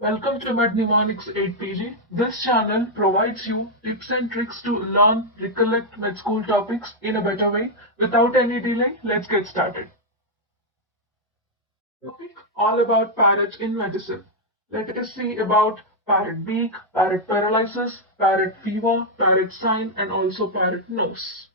Welcome to mnemonics 8PG. This channel provides you tips and tricks to learn, recollect med school topics in a better way. Without any delay, let's get started. Topic all about parrots in medicine. Let us see about parrot beak, parrot paralysis, parrot fever, parrot sign, and also parrot nose.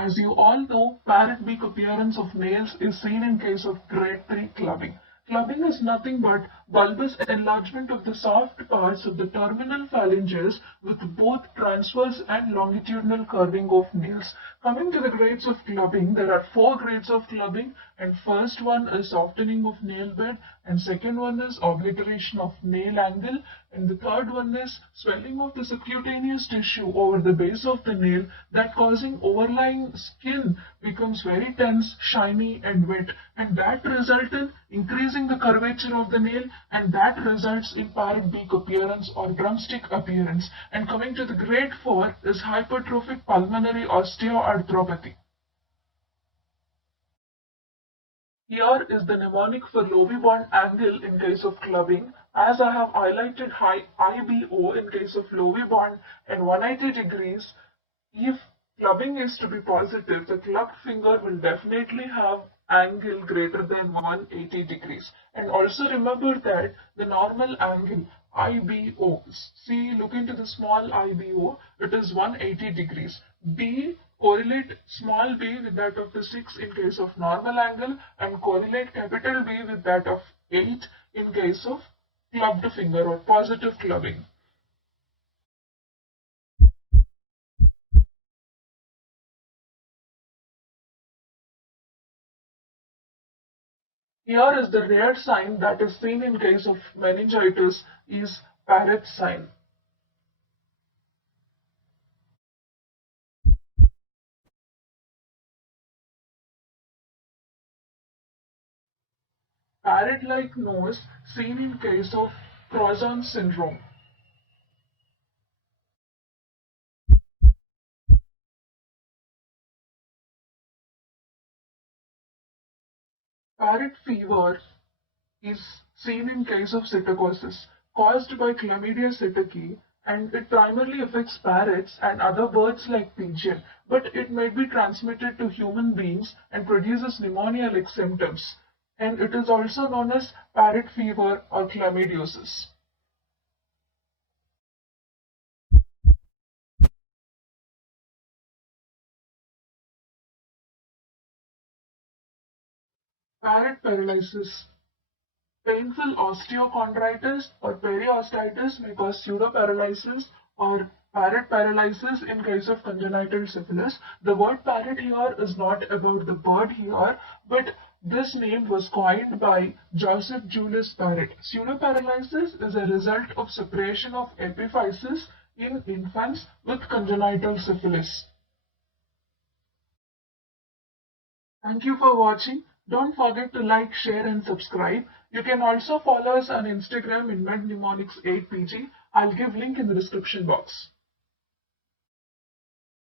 As you all know, parrot beak appearance of nails is seen in case of grade 3 clubbing. Clubbing is nothing but bulbous enlargement of the soft parts of the terminal phalanges with both transverse and longitudinal curving of nails. Coming to the grades of clubbing, there are 4 grades of clubbing, and first one is softening of nail bed, and second one is obliteration of nail angle, and the third one is swelling of the subcutaneous tissue over the base of the nail that causing overlying skin becomes very tense, shiny and wet, and that result in increasing the curvature of the nail, and that results in parrot beak appearance or drumstick appearance. And coming to the grade 4 is hypertrophic pulmonary osteoarthropathy. Here is the mnemonic for LOVIBOND angle in case of clubbing, as I have highlighted high IBO in case of LOVIBOND and 180 degrees. If clubbing is to be positive, the clubbed finger will definitely have angle greater than 180 degrees. And also remember that the normal angle IBO, see, look into the small IBO, it is 180 degrees. B, correlate small b with that of the 6 in case of normal angle, and correlate capital B with that of 8 in case of clubbed finger or positive clubbing. Here is the rare sign that is seen in case of meningitis is Parrot sign. Parrot-like nose seen in case of Crouzon syndrome. Parrot fever is seen in case of psittacosis caused by Chlamydia psittaci, and it primarily affects parrots and other birds like pigeon, but it may be transmitted to human beings and produces pneumonia-like symptoms. And it is also known as parrot fever or chlamydiosis. Parrot paralysis. Painful osteochondritis or periostitis may cause pseudoparalysis or parrot paralysis in case of congenital syphilis. The word parrot here is not about the bird here, but this name was coined by Joseph Julius Parrot. Pseudoparalysis is a result of suppression of epiphysis in infants with congenital syphilis. Thank you for watching. Don't forget to like, share and subscribe. You can also follow us on Instagram in mnemonics 8PG. I'll give link in the description box.